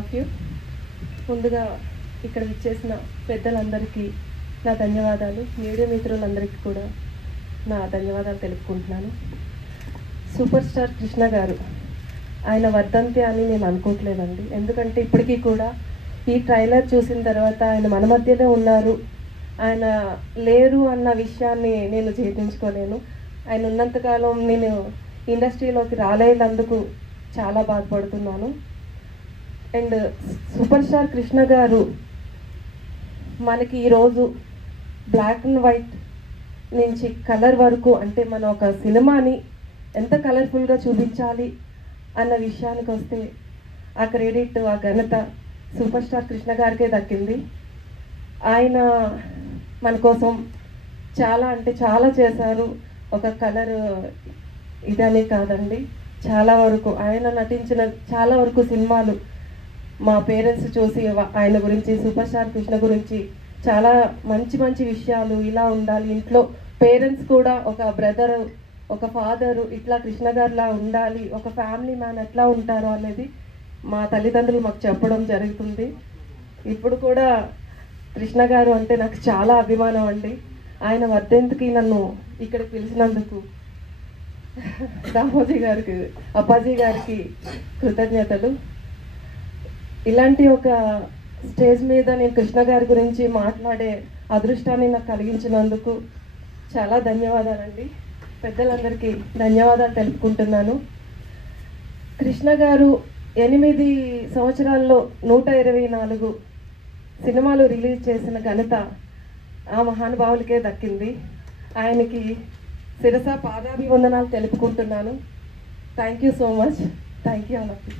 Of you. ముందుగా ఇక్కడ విచ్చేసిన పెద్దలందరికీ నా ధన్యవాదాలు, మీడియా మిత్రులందరికీ కూడా నా ధన్యవాదాలు తెలుపుకుంటున్నాను. సూపర్ స్టార్ కృష్ణ గారు ఆయన వర్ధంతి అని నేను అనుకోవట్లేదండి. ఎందుకంటే ఇప్పటికీ కూడా ఈ ట్రైలర్ చూసిన తర్వాత ఆయన మన మధ్యలో ఉన్నారు, ఆయన లేరు అన్న విషయాన్ని నేను జీర్ణించుకోలేను. ఆయన ఉన్నంతకాలం నేను ఇండస్ట్రీలోకి రాలేనందుకు చాలా బాధపడుతున్నాను. అండ్ సూపర్ స్టార్ కృష్ణ గారు మనకి ఈరోజు బ్లాక్ అండ్ వైట్ నుంచి కలర్ వరకు, అంటే మన ఒక సినిమాని ఎంత కలర్ఫుల్గా చూపించాలి అన్న విషయానికి వస్తే ఆ క్రెడిట్, ఆ ఘనత సూపర్ స్టార్ కృష్ణ గారికే దక్కింది. ఆయన మన కోసం చాలా అంటే చాలా చేశారు. ఒక కలర్ ఇదనే కాదండి, చాలా వరకు ఆయన నటించిన చాలా వరకు సినిమాలు మా పేరెంట్స్ చూసి ఆయన గురించి, సూపర్ స్టార్ కృష్ణ గురించి చాలా మంచి మంచి విషయాలు, ఇలా ఉండాలి ఇంట్లో పేరెంట్స్ కూడా, ఒక బ్రదర్, ఒక ఫాదరు ఇట్లా కృష్ణ గారిలా ఉండాలి, ఒక ఫ్యామిలీ మ్యాన్ ఎట్లా ఉంటారో అనేది మా తల్లిదండ్రులు మాకు చెప్పడం జరుగుతుంది. ఇప్పుడు కూడా కృష్ణ గారు అంటే నాకు చాలా అభిమానం అండి. ఆయన వర్ధంతికి నన్ను ఇక్కడికి పిలిచినందుకు దామోజీ గారికి, అప్పాజీ గారికి కృతజ్ఞతలు. ఇలాంటి ఒక స్టేజ్ మీద నేను కృష్ణ గారి గురించి మాట్లాడే అదృష్టాన్ని నాకు కలిగించినందుకు చాలా ధన్యవాదాలండి. పెద్దలందరికీ ధన్యవాదాలు తెలుపుకుంటున్నాను. కృష్ణ గారు 8 సంవత్సరాల్లో 124 సినిమాలు రిలీజ్ చేసిన ఘనత ఆ మహానుభావులకే దక్కింది. ఆయనకి శిరస పాదాభివందనాలు తెలుపుకుంటున్నాను. Thank you so much. Thank you అన్నది.